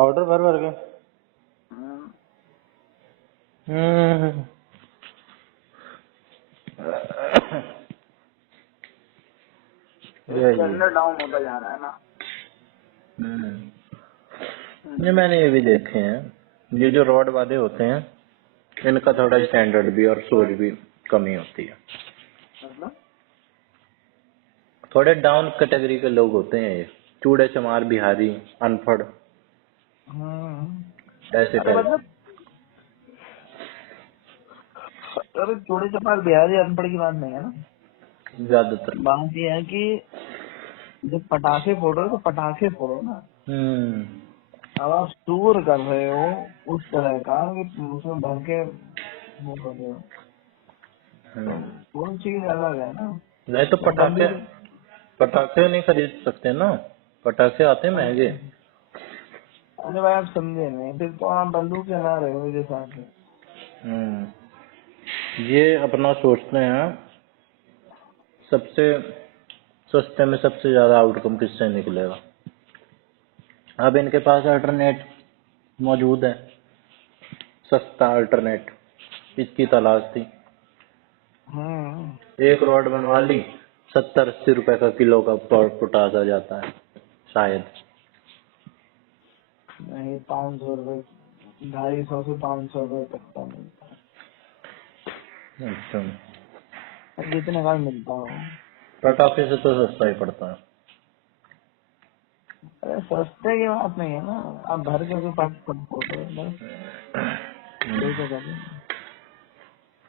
Powder भर भर के। हम्म, हम्म। इसके अंदर डाउन होता जा रहा है ना। ये मैंने ये भी देखे हैं, ये जो रॉड वाले होते हैं इनका थोड़ा स्टैंडर्ड भी और सोच भी कमी होती है। मतलब थोड़े डाउन कैटेगरी के लोग होते हैं ये, चूड़े चमार बिहारी अनपढ़ ऐसे अरे टाइप। मतलब अरे चूड़े चमार बिहारी अनपढ़ की बात नहीं है ना। ज्यादातर। बात ये है कि जब पटाखे फोड़ रहे हो तो पटाखे फोड़ो ना। हम्म। अब आप टूर कर रहे हो उस तरह का कि उसमें भर के वो कर रहे हो, तो वो चीज अलग है ना। नहीं तो वो पटाखे, बंदूक पटाखे नहीं खरीद सकते ना, पटाखे आते हैं महंगे। अरे भाई आप समझे नहीं, फिर तो आप बंदूक चला रहे हो मेरे हिसाब से। ये अपना सोचते हैं सबसे सस्ते में सबसे ज्यादा आउटकम किससे निकलेगा। अब इनके पास अल्टरनेट मौजूद है, सस्ता अल्टरनेट, इसकी तलाश थी। एक रॉड बनवा ली, 70-80 रुपए का किलो का पोटास आ जाता है शायद। नहीं 500 रुपए, 250 से 500 रुपए तक का मिलता अच्छा, है, जितने का भी मिलता हो। पटाखे से तो सस्ता ही पड़ता है। अरे सस्ते की बात नहीं है ना, आप भर के जो पास फोटो बस यही तो कर रहे हैं।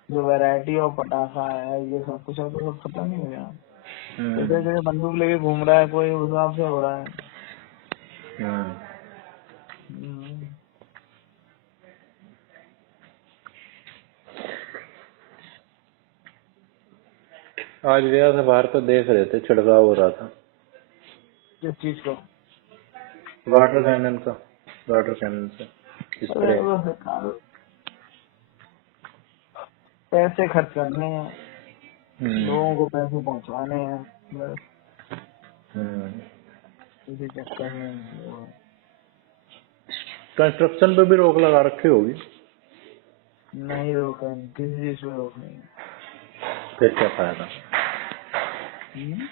जो वैरायटी ऑफ पटाखा है ये सब कुछ है तो सब पता नहीं है यार। जैसे जैसे बंदूक लेके घूम रहा है कोई उस हिसाब से हो रहा है। हम्म। हम्म, आज गया था बाहर तो देख रहे थे छिड़काव हो रहा था किस चीज को? वाटर कैनन का, वाटर कैनन से अरे स्प्रे। वो सरकार पैसे खर्च करने हैं, लोगों को पैसे पहुंचाने हैं, बस इसी चक्कर में वो कंस्ट्रक्शन पे भी रोक लगा रखी होगी। नहीं रोके, किसी चीज पे रोक नहीं। फिर क्या फायदा, हम्म?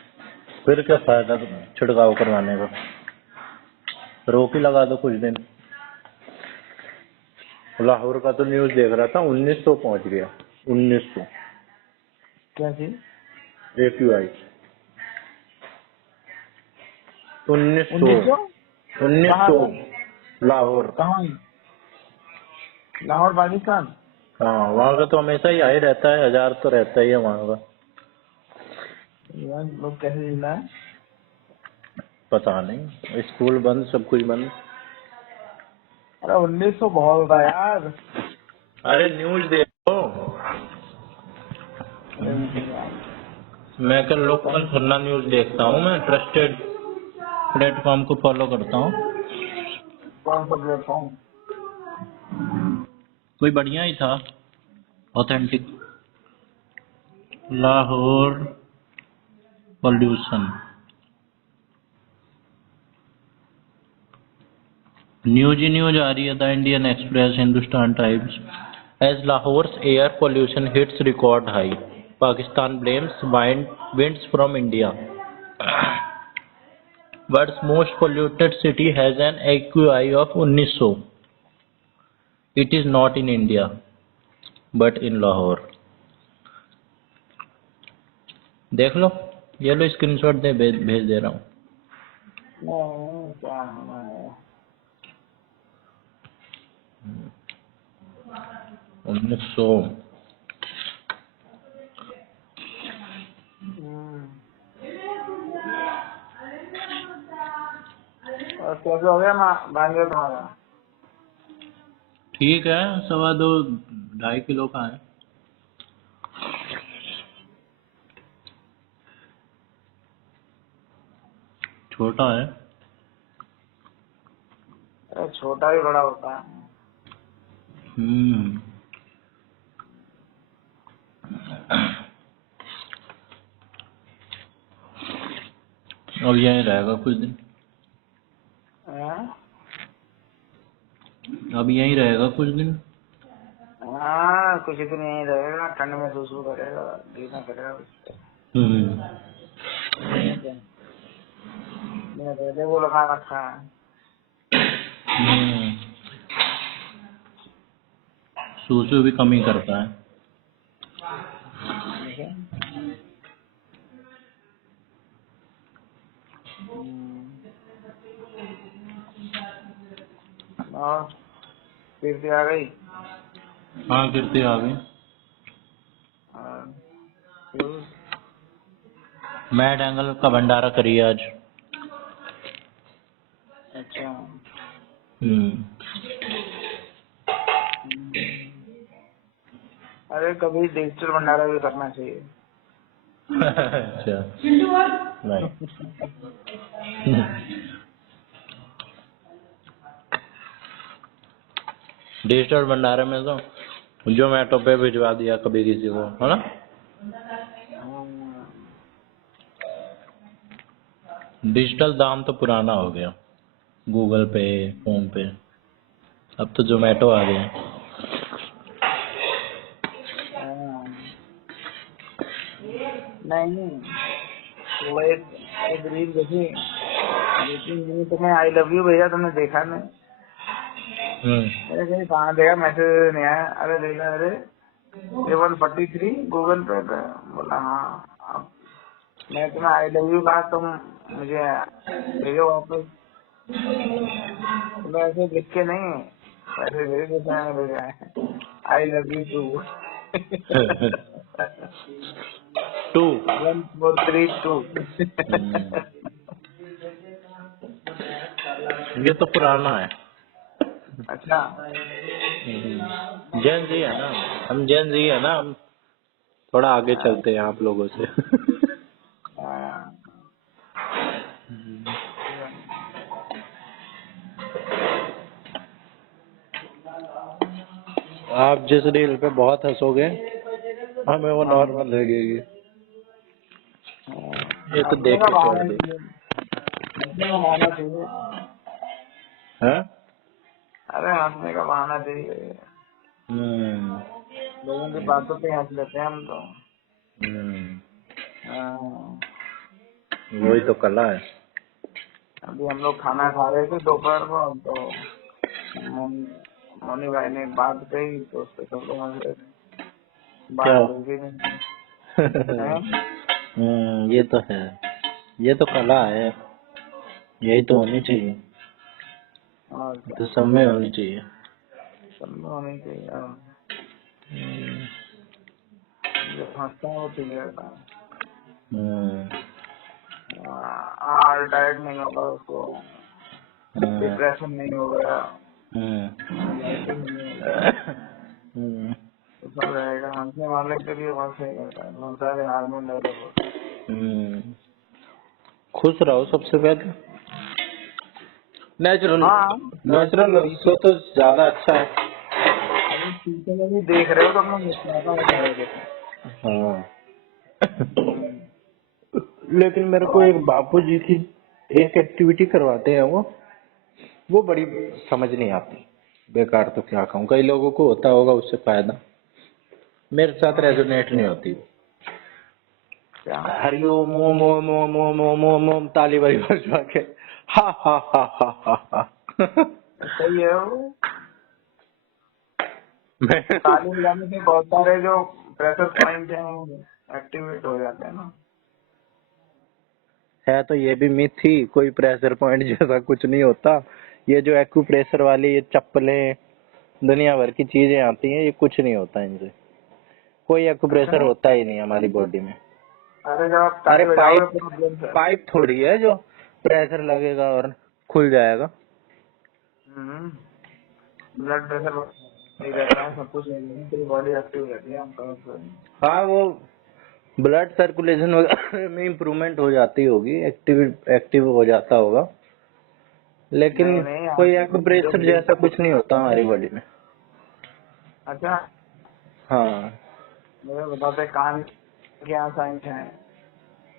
फिर क्या फायदा छिड़काव करवाने का, रोक ही लगा दो कुछ दिन। लाहौर का तो न्यूज देख रहा था, 1900 पहुंच गया, 1900 क्या चीज? AQI 1900, 1900? कहाँ 1900 का? लाहौर। कहाँ? लाहौर पाकिस्तान? हाँ वहाँ का तो हमेशा ही हाई रहता है, 1000 तो रहता ही है वहाँ का। यार लोग कैसे जिला है? पता नहीं, स्कूल बंद, सब कुछ बंद। अरे 1900 बहुत होता है यार। अरे न्यूज देखो, अरे यार मैं क्या लोकल सुनना न्यूज देखता हूँ, मैं ट्रस्टेड प्लेटफॉर्म को फॉलो करता हूँ। कौन सा प्लेटफॉर्म? कोई बढ़िया ही था, ऑथेंटिक। लाहौर पोल्यूशन न्यूज ही न्यूज आ रही है। The Indian Express, Hindustan Times, as लाहौर's air pollution hits record high, Pakistan blames winds from India. World's most polluted city has an AQI of 1900. It is not in India, but in Lahore. देख लो, ये लो screenshot दे, भेज दे रहा हूँ। क्या हमारे 1900। और कैसे हो गया भांगे तुम्हारा? ठीक है, 2.5-2.5 किलो का है, छोटा है। अरे छोटा भी बड़ा होता है। हम्म। अब यहीं रहेगा कुछ दिन। हैं? अब यहीं रहेगा कुछ दिन। हाँ कुछ दिन यहीं रहेगा, ठंड में सुसु करेगा, गिरना करेगा उस पे। हम्म। मैं पहले वो लगा रखा है। हम्म। सूसू भी कम ही करता है। ठीक है। और कीर्ति आ गई। हाँ कीर्ति आ गई। और फिरोज? मैड एंगल का भंडारा करिए आज। अच्छा। हम्म। अरे कभी डिजिटल भंडारा भी करना चाहिए। अच्छा। नहीं। डिजिटल भंडारे में तो जोमेटो पे भिजवा दिया कभी किसी को, है ना। डिजिटल दाम तो पुराना हो गया, गूगल पे, फोन पे, अब तो जोमेटो आ गया। नहीं वो एक रील देखी, लेकिन मैंने तुम्हें आई लव यू भेजा, तुमने देखा नहीं? मेरे कहीं कहाँ देखा, मैसेज नहीं आया। अरे देखा, अरे 743 गूगल पे पे। बोला हाँ, अब मैं तुम्हें आई लव यू कहा, तुम मुझे भेजो वापस। बोला ऐसे लिख के नहीं, ऐसे भेज देते हैं, भेजा है I love you too. Too. 1432। ये तो पुराना है। अच्छा। जैन जी है ना, हम जैन जी है ना, हम थोड़ा आगे चलते हैं आप लोगों से। आप जिस रील पे बहुत हंसोगे हमें वो नॉर्मल लगेगी। ये तो हंसने देख का के छोड़ बहाना दे। चाहिए, हंसने का बहाना चाहिए। हाँ? अरे हंसने का बहाना चाहिए, लोगों की बातों पे हंस लेते हैं हम तो। हाँ। वही तो कला है। अभी हम लोग खाना खा रहे थे दोपहर को, तो मोनी भाई ने एक बात कही तो उस पर सब लोग हंस रहे थे, क्या? बात रुकी नहीं। हैं? ये तो है, ये तो कला है, यही तो होनी चाहिए, और क्या, तो सब में होनी चाहिए। सब में होनी चाहिए। जो हंसता है वो ठीक रहता है। डाइट नहीं होगा उसको, डिप्रेशन नहीं होगा, एंजाइटी नहीं होगा, तो सब रहेगा। हंसने वाले के लिए बहुत सही रहता है, बहुत सारे हार्मोन डेवलप होते हैं। खुश रहो सबसे पहले, नेचुरल, हाँ नेचुरल हंसो तो ज्यादा अच्छा है। अभी शीशे में भी देख रहे हो तो अपना मुस्कुराता हुआ रहेगा। हाँ। लेकिन मेरे को एक बापू जी की एक एक्टिविटी करवाते हैं, वो बड़ी समझ नहीं आती, बेकार तो क्या कहूँ, कई लोगों को होता होगा उससे फायदा, मेरे साथ रेजोनेट नहीं होती। क्या हरिओम ओम ओम ओम ओम ओम ओम ओम ताली बड़ी बजवा के हा हा हा हा हा हा। सही है वो, मैं ताली बजाने से बहुत सारे जो प्रेशर पॉइंट हैं वो एक्टिवेट हो जाते हैं ना। है तो ये भी मिथ थी, कोई प्रेशर पॉइंट जैसा कुछ नहीं होता। ये जो एक्यूप्रेशर वाली ये चप्पलें दुनिया भर की चीजें आती हैं, ये कुछ नहीं होता इनसे, कोई अच्छा एक्यूप्रेशर नहीं, होता ही नहीं हमारी बॉडी में। अरे जब आप अरे ताली बजाओगे पाइप, पूरा ब्लड। पाइप थोड़ी है जो प्रेशर लगेगा और खुल जाएगा। ब्लड प्रेशर नहीं रहता है, सब कुछ नहीं रहता है, पूरी बॉडी एक्टिव रहती है, हम कभी। हाँ वो ब्लड सर्कुलेशन में इम्प्रूवमेंट हो जाती होगी, एक्टिव एक्टिव हो जाता होगा, लेकिन नहीं नहीं आप कोई जो एक्यूप्रेशर ब्लड। जैसा कुछ नहीं होता हमारी बॉडी में। अच्छा हाँ। मुझे बताते कान के यहाँ साइंस है, हाँ?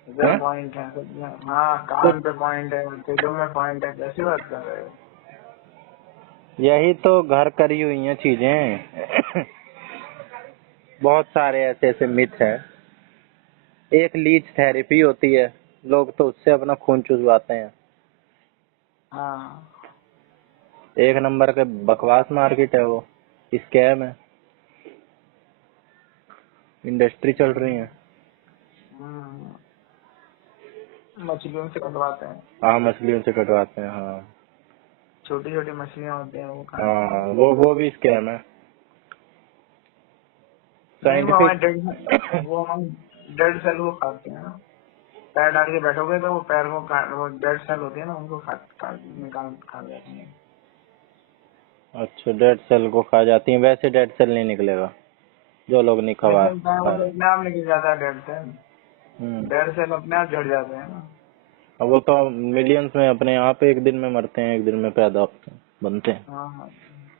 इधर पॉइंट है सब में। हाँ कान पे पॉइंट है, पेटों में पॉइंट है, कैसी बात कर रहे हो? यही तो घर करी हुई हैं चीजें। बहुत सारे ऐसे ऐसे मिथ है। एक लीच थेरेपी होती है, लोग तो उससे अपना खून चुसवाते हैं। हाँ। एक नंबर के बकवास मार्केट है वो, स्कैम है, इंडस्ट्री चल रही है। हम्म, मछलियों से कटवाते हैं, हाँ, मछलियों से कटवाते हैं। हाँ छोटी छोटी मछलियां होती हैं वो खाते हैं। हाँ, वो भी स्कैम है। नहीं, साइंटिफिक। वो हम डेड सेल को खाते हैं ना। पैर डाल के बैठोगे तो वो पैर को वो डेड सेल होती है ना, उनको निकाल खा जाती है। अच्छा, डेड सेल को खा जाती हैं, वैसे डेड सेल नहीं निकलेगा जो लोग नहीं खवा निकलता है, वो खाए। अपने आप निकल जाता है डेड सेल। हम्म। डेड सेल अपने आप झड़ जाते हैं ना। अब वो तो मिलियंस में अपने आप एक दिन में मरते हैं, एक दिन में पैदा होते हैं, बनते हैं। हाँ हाँ,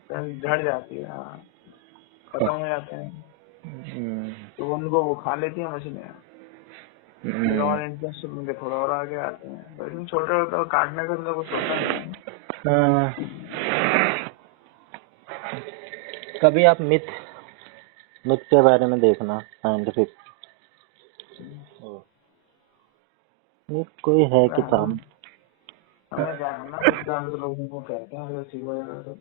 सेल झड़ जाती है, हाँ, खत्म हो जाते हैं। हम्म, तो उनको वो खा लेती है मछलियाँ। फिर हम्म, और इंटरेस्ट उनके थोड़ा और आगे आते हैं, तो इसमें छोटे होते हैं, काटने का तो कुछ होता नहीं है। हाँ। कभी आप मिथ मिथ के बारे में देखना, साइंटिफिक। ये कोई है किताब। हमें क्या करना, विज्ञान के लोगों को कहते हैं अगर ठीक हो जाएगा तो।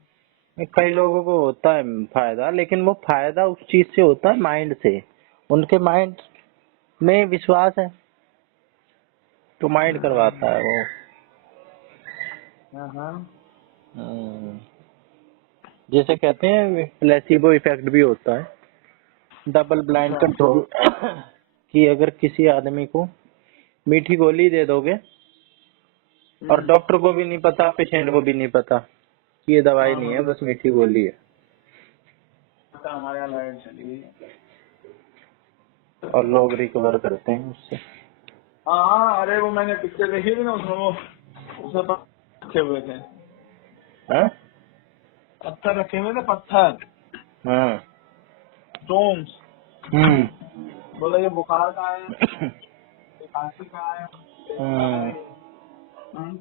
कई लोगों को होता है फायदा, लेकिन वो फायदा उस चीज से होता है, माइंड से। उनके माइंड में विश्वास है तो माइंड करवाता है वो। हाँ हाँ। हम्म, जैसे कहते हैं प्लेसिबो इफेक्ट भी होता है, डबल ब्लाइंड अच्छा। कंट्रोल। कि अगर किसी आदमी को मीठी गोली दे दोगे और डॉक्टर को भी नहीं पता, पेशेंट को भी नहीं पता कि ये दवाई हाँ नहीं है, हाँ, बस मीठी गोली है, अच्छा, हमारे यहाँ लाइट चली गई है। और लोग रिकवर करते हैं उससे। हाँ हाँ, अरे वो मैंने पिक्चर देखी थी ना, उसमें वो उसमें पत्थर रखे हुए थे। हाँ पत्थर रखे हुए थे, पत्थर, हाँ। स्टोन्स। हम्म बोला ये बुखार का है, ये खांसी का है, ये इसका है ये। हम्म,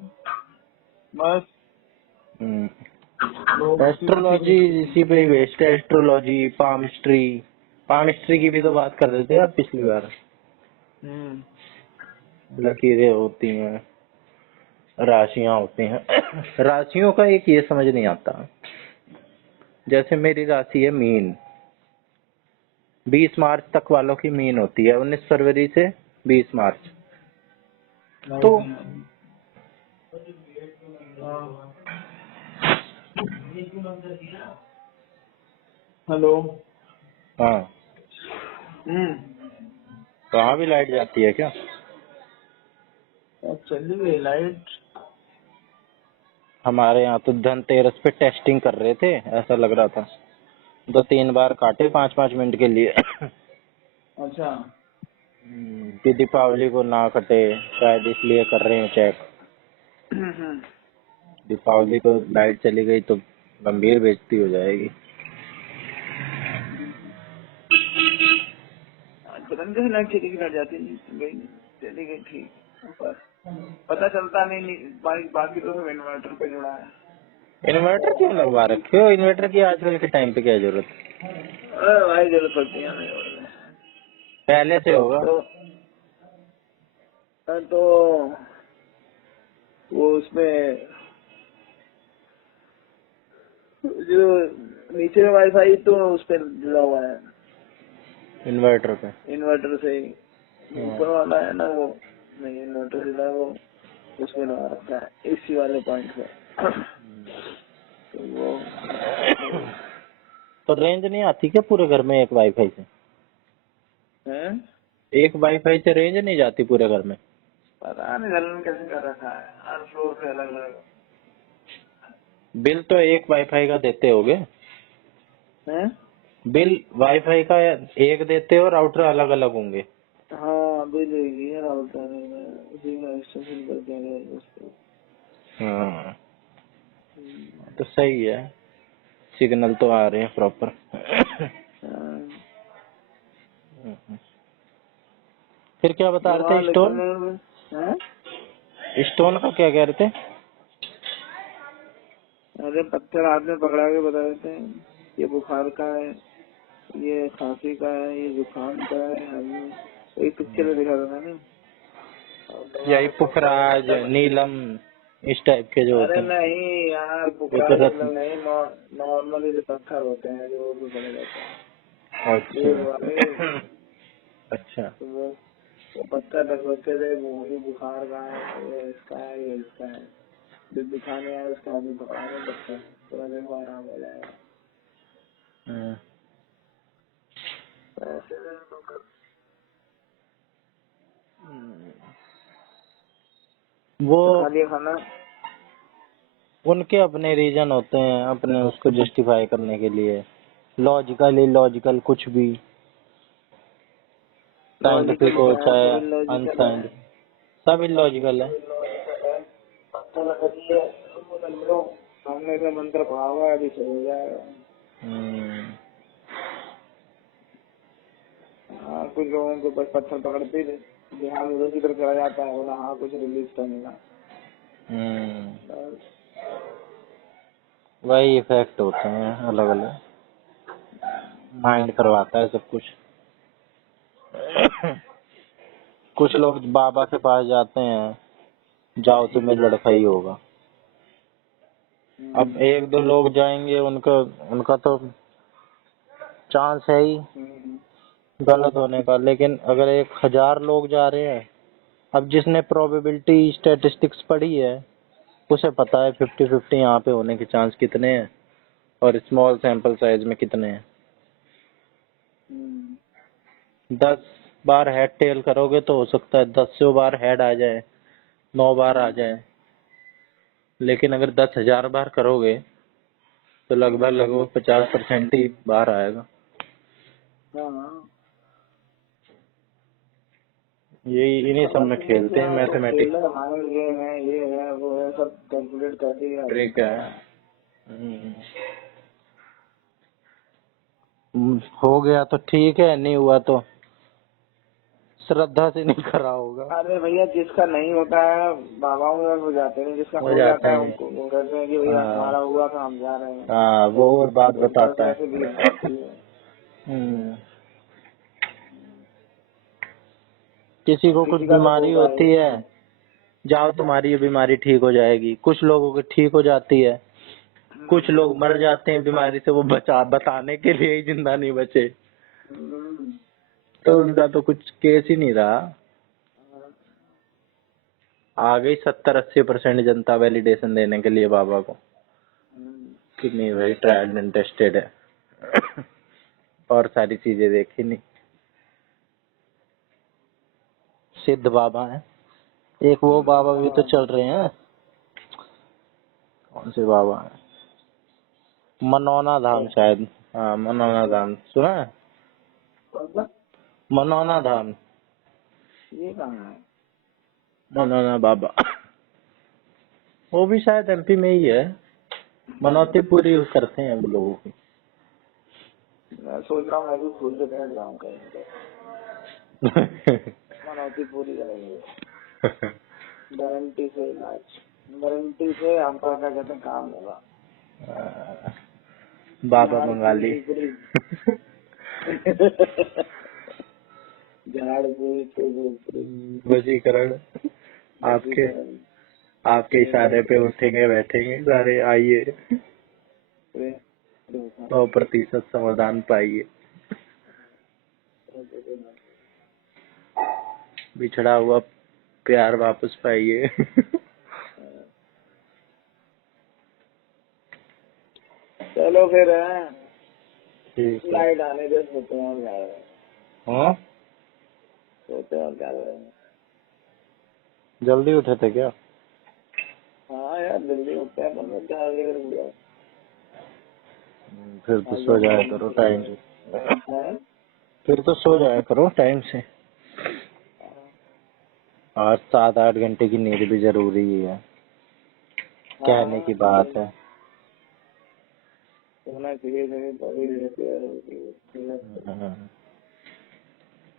बस हम्म। लोग उसी को ठीक एस्ट्रोलॉजी करते हैं। इसी पे ही बेस्ड है, एस्ट्रोलॉजी, पामिस्ट्री। पामिस्ट्री की भी तो बात कर रहे थे आप पिछली बार। हम्म। लकीरें होती हैं, राशियां होती हैं। राशियों का एक ये समझ नहीं आता, जैसे मेरी राशि है मीन। 20 मार्च तक वालों की मीन होती है, 19 फरवरी से 20 मार्च। तो हेलो। हाँ, हम्म। वहाँ भी लाइट जाती है क्या? अब चली गई लाइट। हमारे यहाँ तो धनतेरस पे टेस्टिंग कर रहे थे, ऐसा लग रहा था। 2-3 बार काटे 5-5 मिनट के लिए। अच्छा। कि दीपावली को ना कटे, शायद इसलिए कर रहे हैं चेक। दीपावली को लाइट चली गई तो गंभीर बेइज्जती हो जाएगी। पता नहीं कैसे लाइट चली गई, लड़ जाती नहीं, गई नहीं, चली गई, ठीक। पर पता चलता नहीं, बाकी तो सब इन्वर्टर पे जुड़ा है। इन्वर्टर क्यों लगवा रखे हो? इन्वर्टर की आजकल के टाइम पे क्या जरूरत है? अरे भाई जरूरत पड़ती है हमें। पहले से होगा। तो वो उसमें जो नीचे में वाईफाई तो उस पर जुड़ा हुआ है, इन्वर्टर पे। इन्वर्टर से ही। हाँ। ऊपर वाला है ना वो, नहीं इन्वर्टर से वो उसमें लगा रखा है एसी वाले पॉइंट पे। तो वो तो रेंज नहीं आती क्या पूरे घर में एक वाईफाई से? है, एक वाईफाई से रेंज नहीं जाती पूरे घर में? पता नहीं घर में कैसे कर रखा है, हर फ्लोर पे अलग अलग बिल तो एक वाईफाई का देते होगे? है। बिल वाईफाई का एक देते हो, राउटर अलग अलग होंगे। हाँ बिल ये राउटर है, उसी में एक्सटेंशन कर देंगे उसको। हाँ, तो सही है, सिग्नल तो आ रहे हैं प्रॉपर। हाँ। फिर क्या बता रहे थे, वहाँ स्टोन? लेकिन है, स्टोन का क्या कह रहे थे? अरे पत्थर हाथ में पकड़ा के बता देते हैं, ये बुखार का है, ये खांसी का है, ये जुकाम का है। एक पिक्चर में दिखा था मैंने। यही पुखराज, नीलम, इस टाइप के जो होते अरे हैं। नहीं यार, ये पुखराज तो रत्न। नहीं, नॉर्मली जो पत्थर होते हैं जो वो भी बड़े रहते हैं, दूध वाले। अच्छा। अच्छा। तो वो पत्थर रख रखे थे, वो भी बुखार का है, ये इसका है, ये इसका है। जो दिखाने आए उसका आदमी पकड़ा रहे पत्थर, तो देखो आराम हो जाएगा। हम्म। ऐसे तो वो खा लिया खाना। उनके अपने रीजन होते हैं, अपने उसको जस्टिफाई करने के लिए। लॉजिकल इलॉजिकल कुछ भी, साइंटिफिक लॉजिकल हो क्या है, चाहे सब इलॉजिकल है। अनसाइंटिफिक, सब इलॉजिकल है। पत्थर रख दिए, उसको कर लो, सामने से मंत्र पढ़ा हुआ है, अभी सही हो जाएगा। हम्म। हाँ, कुछ लोगों को बस पत्थर पकड़ते ही ध्यान उधर की तरफ चला जाता है, बोला हाँ कुछ रिलीज करने का। बस। वही इफेक्ट होते हैं अलग अलग, माइंड करवाता है सब कुछ। कुछ लोग बाबा के पास जाते हैं, जाओ तुम्हें लड़का ही होगा। अब एक दो लोग जाएंगे, उनका उनका तो चांस है ही गलत होने का, लेकिन अगर 1000 लोग जा रहे हैं, अब जिसने प्रोबेबिलिटी स्टैटिस्टिक्स पढ़ी है उसे पता है 50-50 यहाँ पे होने के चांस कितने हैं और स्मॉल सैंपल साइज में कितने हैं। 10 बार हेड टेल करोगे तो हो सकता है 10 बार हेड आ जाए, 9 बार आ जाए, लेकिन अगर 10,000 बार करोगे तो लगभग लगभग 50% ही बाहर आएगा। यही इन्हीं सब में खेलते हैं मैथमेटिक्स। माइंड गेम है, ये है वो है, सब कैलकुलेट करके ही आते ट्रिक है। हो गया तो ठीक है, नहीं हुआ तो श्रद्धा से नहीं करा होगा। अरे भैया, जिसका नहीं होता है बाबाओं में वो जाते नहीं, जिसका हो हो जाते जाता है हैं। उनको वो कहते हैं कि भैया हमारा हुआ था, हम जा रहे हैं। हाँ, वो और बात तो बस बताता है। ऐसे भी जाती है। किसी को कुछ किसी का तो बीमारी होगा ही। होती है, जाओ तुम्हारी ये बीमारी ठीक हो जाएगी, कुछ लोगों की ठीक हो जाती है, कुछ लोग मर जाते हैं बीमारी से, वो बताने के लिए ही जिंदा नहीं बचे, तो उनका तो कुछ केस ही नहीं रहा। आ गई 70-80% जनता वैलिडेशन देने के लिए बाबा को कि नहीं भाई, ट्राइड एंड टेस्टेड है। और सारी चीजें देखी नहीं। सिद्ध बाबा है, एक वो बाबा भी तो चल रहे हैं। कौन से बाबा है? मनौना धाम शायद। हाँ, मनौना धाम सुना है? मनौना धाम, ये कहाँ है? मनौना बाबा, वो भी शायद एमपी में ही है। मनौती पूरी करते हैं वो लोगों की। मैं सोच रहा हूँ मैं भी फूल से बैठ जाऊँ कहीं पे, मनौती पूरी करेंगे। गारंटी से इलाज, गारंटी से हमको क्या कहते हैं काम होगा। बाबा झाड़ फूक बंगाली। ऊपरी। झाड़ फूक ऊपरी। वजीकरण, आपके वशीकरण। आपके इशारे पे उठेंगे बैठेंगे सारे, आइए 100% समाधान पाइए, बिछड़ा हुआ प्यार वापस पाइए। चलो फिर है, ठीक है। लाइट आने दे, सोते हैं और क्या करें। हाँ, सोते हैं और क्या करेंगे। जल्दी उठे थे क्या? हाँ यार, जल्दी उठते हैं अपन, 4 बजे कर दिया। फिर तो सो जाया करो टाइम से। फिर तो सो जाया करो टाइम से। और 7-8 घंटे की नींद भी जरूरी ही है, कहने की बात है। सोना चाहिए,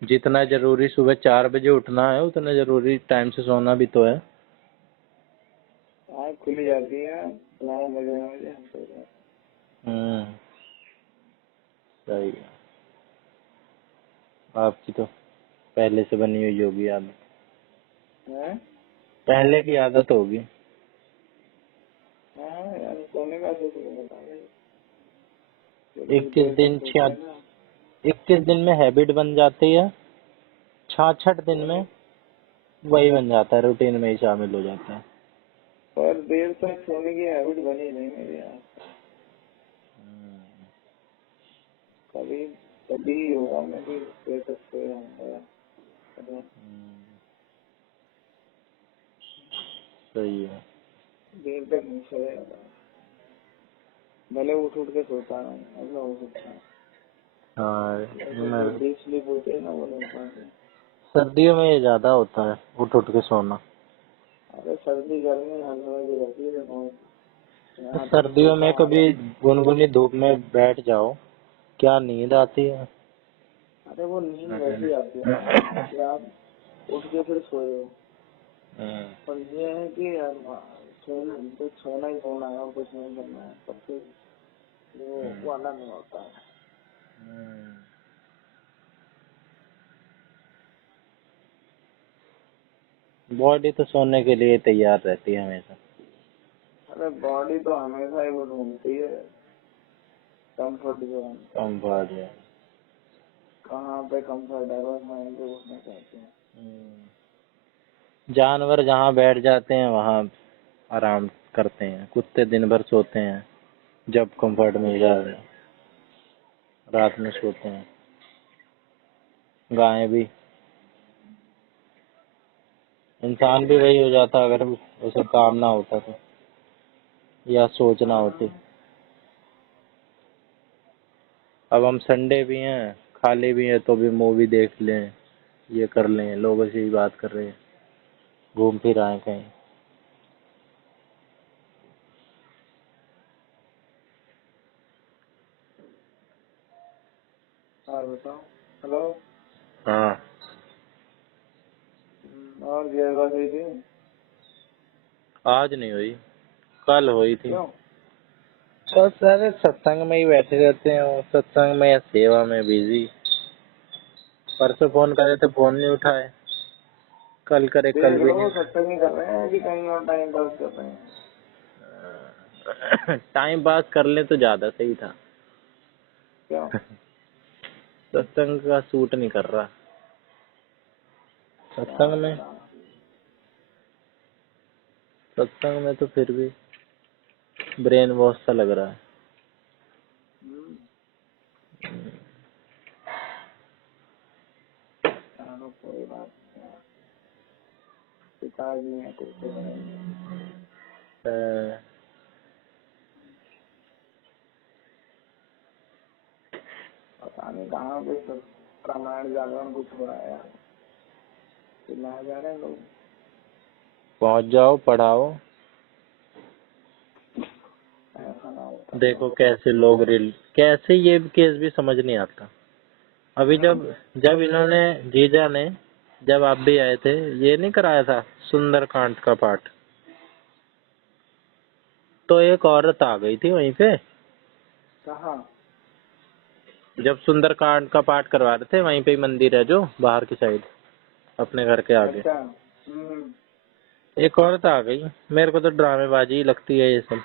जितना जरूरी सुबह 4 बजे उठना है, उतना जरूरी टाइम से सोना भी तो है। आँख खुली जाती है 9 बजे हम सो जाते सही है। आपकी तो पहले से बनी हुई होगी आदत, हैं। पहले की आदत होगी। हाँ यार, सोने का सोच रहे बता रहे। 21 दिन 21 दिन में हैबिट बन जाती है, 66 दिन में वही बन जाता है, रूटीन में ही शामिल हो जाता है। और देर तक सोने की हैबिट बनी नहीं मेरे यहाँ। कभी कभी होगा, मैं भी देर तक सोया हूँ। सही है। देर तक नहीं सोया था, भले उठ के सोता है, ऐसा हो सकता है। हाँ, डीप स्लीप होते है ना, वो नहीं पाते। सर्दियों में ये ज्यादा होता है उठ के सोना। अरे सर्दी गर्मी हर समय की रहती है। यहाँ तो सर्दियों में कभी गुनगुनी धूप में बैठ जाओ, क्या नींद आती है। अरे वो नींद वैसी आती है ना कि आप उठ के फिर सोए हो। पर ये है कि यार सोना तो सोना ही सोना है, और कुछ नहीं करना है, तब फिर वो वाला नहीं होता है। बॉडी तो सोने के लिए तैयार रहती है हमेशा। अरे बॉडी तो हमेशा ही वो ढूंढती है कंफर्ट जोन। कंफर्ट है। कहाँ पे कंफर्ट है, बस माइंड को घुसना चाहते हैं। जानवर जहाँ बैठ जाते हैं वहाँ आराम करते हैं, कुत्ते दिन भर सोते हैं, जब कंफर्ट मिल जाए रात में सोते हैं। गायें भी, इंसान भी वही हो जाता अगर उसे काम ना होता तो, या सोच ना होती। अब हम संडे भी हैं, खाली भी हैं, तो भी मूवी देख लें, ये कर लें, लोगों से ही बात कर रहे हैं, घूम फिर आए कहीं। और बताओ। हेलो। हाँ, और योगा हुई थी? आज नहीं हुई, कल हुई थी। क्यों? बस सारे सत्संग में ही बैठे रहते हैं, और सत्संग में या सेवा में बिजी। परसों फोन करे तो फोन नहीं उठाए, कल करे कल देख भी लो नहीं सत्संग ही कर रहे हैं कि कहीं और टाइम पास कर रहे हैं। उठाए। टाइम पास कर ले तो ज्यादा सही था। क्यों? सत्संग का सूट नहीं कर रहा सत्संग में। सत्संग में तो फिर भी ब्रेन वॉश सा लग रहा है। चलो कोई बात नहीं, पिताजी हैं कुछ तो करेंगे। पता नहीं कहाँ पे सब रामायण जागरण कुछ हो रहा है यार, चिल्लाए जा रहे हैं लोग। पहुंच जाओ, पढ़ाओ, ऐसा ना होता देखो कैसे लोग कैसे ये केस भी समझ नहीं आता। अभी जब जब इन्होंने जीजा ने, जब आप भी आए थे, ये नहीं कराया था सुंदरकांड का पाठ, तो एक औरत आ गई थी वहीं पे। कहाँ? जब सुंदरकांड का पाठ करवा रहे थे, वहीं पे ही मंदिर है जो बाहर की साइड, अपने घर के आगे। अच्छा। एक औरत आ गई, मेरे को तो ड्रामेबाजी ही लगती है ये सब,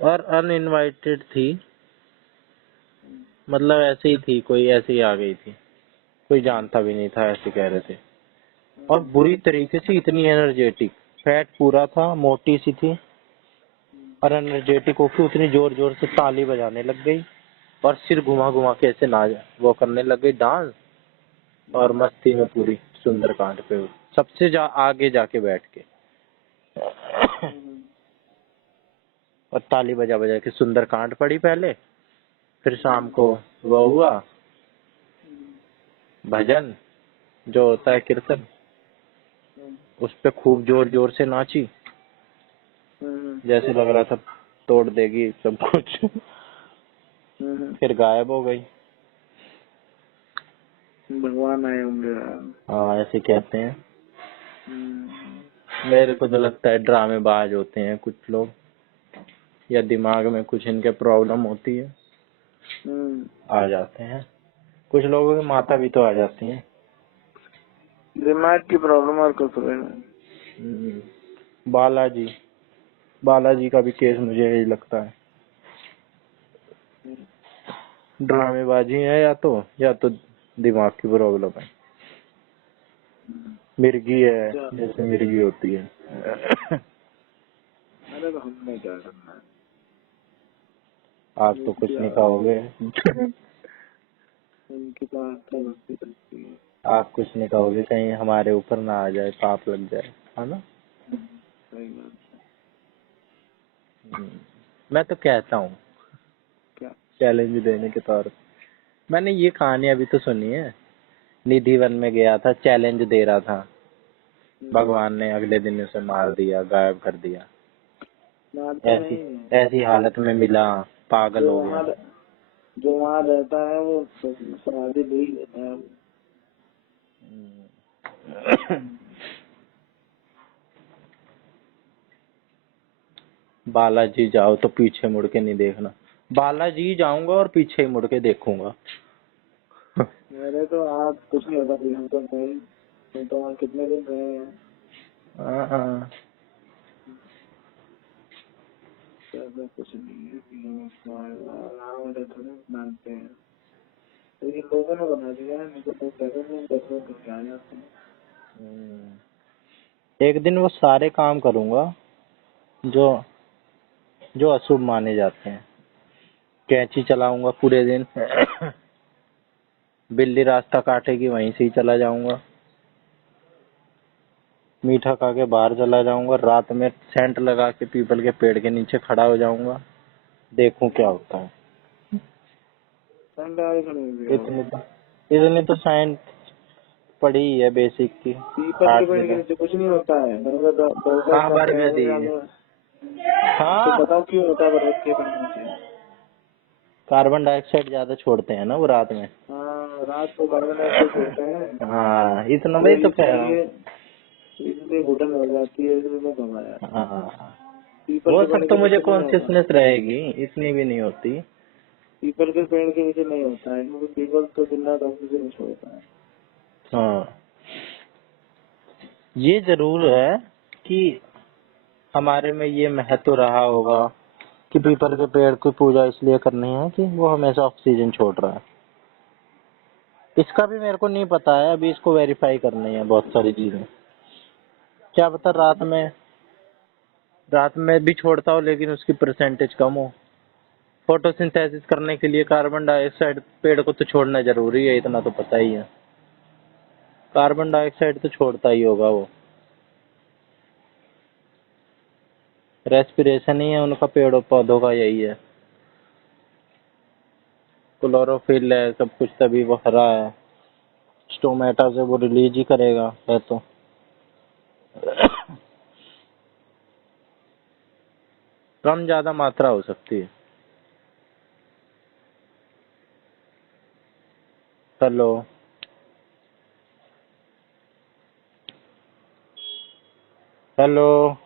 और अनइनवाइटेड थी, मतलब ऐसे ही थी, कोई ऐसे ही आ गई थी, कोई जानता भी नहीं था, ऐसे कह रहे थे। और बुरी तरीके से, इतनी एनर्जेटिक, फैट पूरा था, मोटी सी थी, और एनर्जेटिक होकर उतनी जोर जोर से ताली बजाने लग गई, और सिर घुमा घुमा के ऐसे नाच वो करने लग गई डांस, और मस्ती में पूरी सुंदरकांड पे सबसे आगे जाके बैठ के और ताली बजा बजा के सुंदरकांड पढ़ी पहले, फिर शाम को वो हुआ भजन जो होता है कीर्तन, उस पे खूब जोर जोर से नाची, जैसे लग रहा था तोड़ देगी सब कुछ। फिर गायब हो गई। भगवान आए होंगे। हाँ, ऐसे कहते हैं। मेरे को तो लगता है ड्रामेबाज होते हैं कुछ लोग, या दिमाग में कुछ इनके प्रॉब्लम होती है, आ जाते हैं। कुछ लोगों की माता भी तो आ जाती है। दिमाग की प्रॉब्लम और कुछ नहीं। बालाजी बालाजी का भी केस मुझे यही लगता है, ड्रामेबाजी है या तो दिमाग की प्रॉब्लम है। मिर्गी है, जैसे मिर्गी होती है। अरे तो हमने क्या करना है। आप तो कुछ नहीं कहोगे। उनकी तो आस्था भक्ति करती है। आप कुछ नहीं कहोगे, कहीं हमारे ऊपर ना आ जाए, पाप लग जाए, है ना। सही बात है। मैं तो कहता हूँ, क्या चैलेंज देने के तौर पे, मैंने ये कहानी अभी तो सुनी है। निधि वन में गया था, चैलेंज दे रहा था, भगवान ने अगले दिन उसे मार दिया, गायब कर दिया। ऐसी हालत में मिला, पागल हो गया। जो वहाँ रहता है वो समाधि ले ही लेता है। बालाजी जाओ तो पीछे मुड़ के नहीं देखना। बालाजी जाऊंगा और पीछे ही मुड़ के देखूंगा। मेरे तो आप कुछ नहीं होता, हम तो नहीं तो वहाँ कितने दिन रहे हैं। कुछ नहीं है, मानते हैं तो ये लोगों ने बना दिया है, नहीं तो पैसे करके आ जाते हैं। एक दिन वो सारे काम करूंगा जो जो अशुभ माने जाते हैं। कैंची चलाऊंगा पूरे दिन, बिल्ली रास्ता काटेगी वहीं से ही चला जाऊंगा, मीठा खा के बाहर चला जाऊंगा, रात में सेंट लगा के पीपल के पेड़ के नीचे खड़ा हो जाऊंगा, देखूं क्या होता है। इतनी तो साइंस पढ़ी ही है बेसिक की। पीपल के पेड़ के नीचे कुछ नहीं होता है। हाँ, तो बताओ क्यों होता है बरगद के पेड़ के नीचे? कार्बन डाइऑक्साइड ज्यादा छोड़ते हैं ना वो रात में। हाँ, रात को कार्बन डाइऑक्साइड छोड़ते हैं। हाँ, इतना मैं तो कह रहा हूँ। इसलिए घुटन हो जाती है, इसलिए घुमाया। हाँ, वो सब तो मुझे कॉन्शियसनेस रहेगी, इतनी भी नहीं होती। पीपल के पेड़ के नीचे नहीं होता है, क्योंकि पीपल तो दिन रात ऑक्सीजन छोड़ता है। हाँ, ये जरूर है कि हमारे में ये महत्व रहा होगा कि पीपल के पेड़ की पूजा इसलिए करनी है कि वो हमेशा ऑक्सीजन छोड़ रहा है। इसका भी मेरे को नहीं पता है, अभी इसको वेरीफाई करनी है बहुत सारी चीजें। क्या पता रात में भी छोड़ता हो लेकिन उसकी परसेंटेज कम हो। फोटोसिंथेसिस करने के लिए कार्बन डाइऑक्साइड पेड़ को तो छोड़ना जरूरी है, इतना तो पता ही है। कार्बन डाइऑक्साइड तो छोड़ता ही होगा वो, रेस्पिरेशन ही है उनका, पेड़ों पौधों का यही है। क्लोरोफिल है सब कुछ, तभी वो हरा है। स्टोमेटा से वो रिलीज ही करेगा है तो। कम ज्यादा मात्रा हो सकती है। हेलो, हेलो,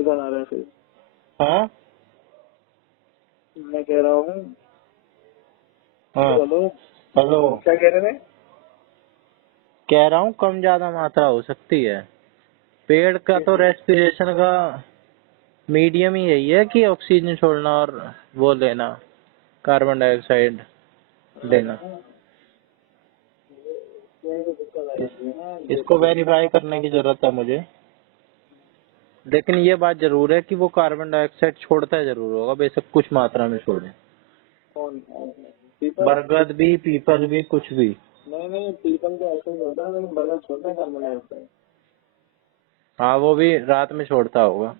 बना रहे थे। हाँ, मैं कह रहा हूँ। हाँ, हेलो, हेलो, क्या कह रहे थे? कह रहा हूँ कम ज्यादा मात्रा हो सकती है। पेड़ का तो रेस्पिरेशन का मीडियम ही यही है कि ऑक्सीजन छोड़ना और वो लेना, कार्बन डाइऑक्साइड लेना। इसको वेरीफाई करने की जरूरत है मुझे, लेकिन ये बात जरूर है कि वो कार्बन डाइऑक्साइड छोड़ता जरूर होगा, बेशक कुछ मात्रा में छोड़े। बरगद भी, पीपल भी, कुछ भी। नहीं, पीपल तो ऐसे ही होता है, लेकिन बरगद छोड़ता है कार्बन डाइऑक्साइड। हाँ, वो भी रात में छोड़ता होगा।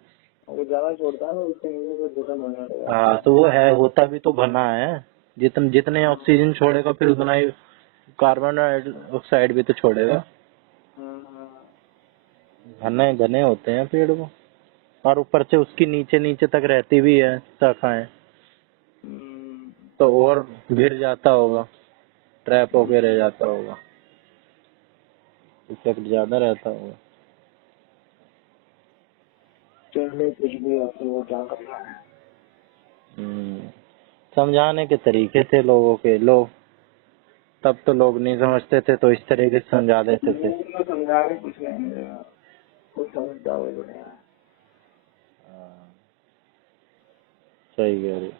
वो ज्यादा छोड़ता है, उसके नीचे से घुटन हो जाएगा। हाँ, तो वो है, होता भी तो घना है। जितने ऑक्सीजन छोड़ेगा फिर उतना ही कार्बन डाइऑक्साइड भी तो छोड़ेगा। घने घने होते हैं पेड़ वो, और ऊपर से उसकी नीचे नीचे तक रहती भी है शाखाएं, तो और गिर जाता होगा, ट्रैप होके रह जाता होगा। इफेक्ट ज्यादा रहता होगा। चलिए कुछ भी होती वो क्या करना है। समझाने के तरीके थे लोगों के, लोग तब तो लोग नहीं समझते थे तो इस तरीके से समझा देते थे। तो समझा के कुछ नहीं मिलेगा, कुछ समझता हुआ बढ़िया। सही कह रही।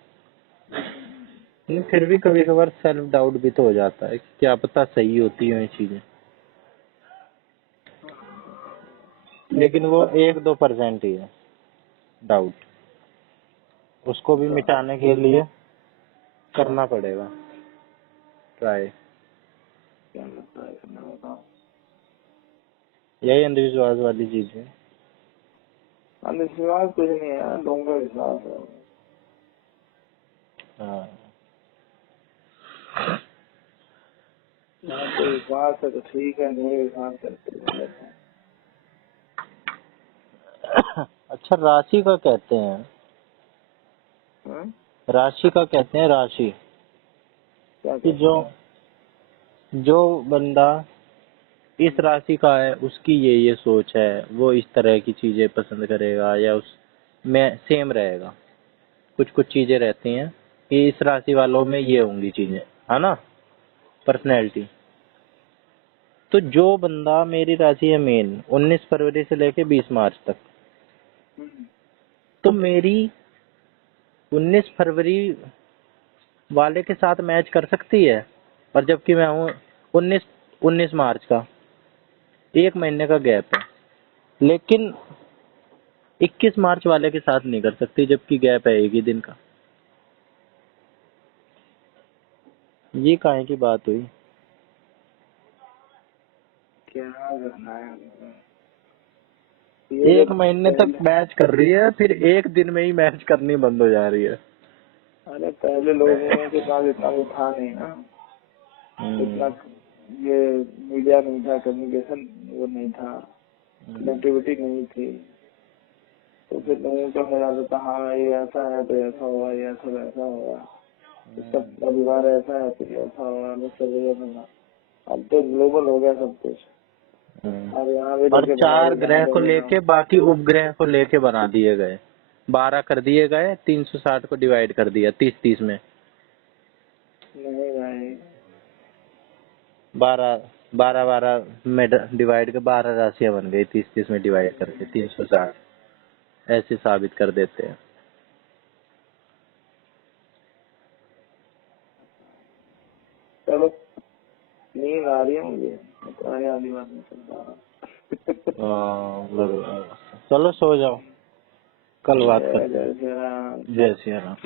नहीं, फिर भी कभी कभार सेल्फ डाउट भी तो हो जाता है कि क्या पता सही होती है ये चीजें, लेकिन वो 1-2% ही है डाउट, उसको भी मिटाने के लिए करना पड़ेगा ट्राई। क्या लगता है करना, बताओ। यही अंधविश्वास वाली चीज है। अंधविश्वास कुछ नहीं है, लोगों का विश्वास है। हाँ। यहाँ पे विश्वास है तो ठीक है, नहीं विश्वास करते गलत है। अच्छा, राशि का कहते हैं, हाँ? राशि का कहते हैं, राशि क्या कि कहते हैं? जो बंदा इस राशि का है उसकी ये सोच है, वो इस तरह की चीजें पसंद करेगा या उस में सेम रहेगा। कुछ कुछ चीजें रहती हैं कि इस राशि वालों में ये होंगी चीजें, है ना, पर्सनैलिटी। तो जो बंदा, मेरी राशि है मेन 19 फरवरी से लेके 20 मार्च तक, तो मेरी 19 फरवरी वाले के साथ मैच कर सकती है, और जबकि मैं हूँ 19 मार्च का, 1 महीने का गैप है, लेकिन 21 मार्च वाले के साथ नहीं कर सकती जबकि गैप है 1 ही दिन का। ये काहे की बात हुई? क्या करना है? 1 महीने तक मैच कर रही है, फिर 1 दिन में ही मैच करनी बंद हो जा रही है। अरे पहले लोगों के पास इतना वो था नहीं ना, इतना ये मीडिया नहीं था, कम्युनिकेशन वो नहीं था, कनेक्टिविटी नहीं थी, तो फिर लोगों को समझ आता था हाँ ये ऐसा है तो ऐसा हुआ, ये ऐसा वैसा हुआ, इसका परिवार ऐसा है तो ऐसा हुआ, बस सब जगह था। अब तो ग्लोबल हो गया सब कुछ। अब यहाँ भी और लेके 4 बनाओगे, ग्रह यहाँ को पे बनाओ। लेके बाकी उपग्रह को लेके बना दिए गए, 12 कर दिए गए, 360 को डिवाइड कर दिया 30-30 में। नहीं भाई, 12 में डिवाइड के 12 राशियां बन गई, 30-30 में डिवाइड करके 360 ऐसे साबित कर देते हैं। चलो नींद आ रही है मुझे, पुरानी वाली बात नहीं चलता। चलो सो जाओ, कल बात जय करते हैं। जय श्री राम। जय श्री राम।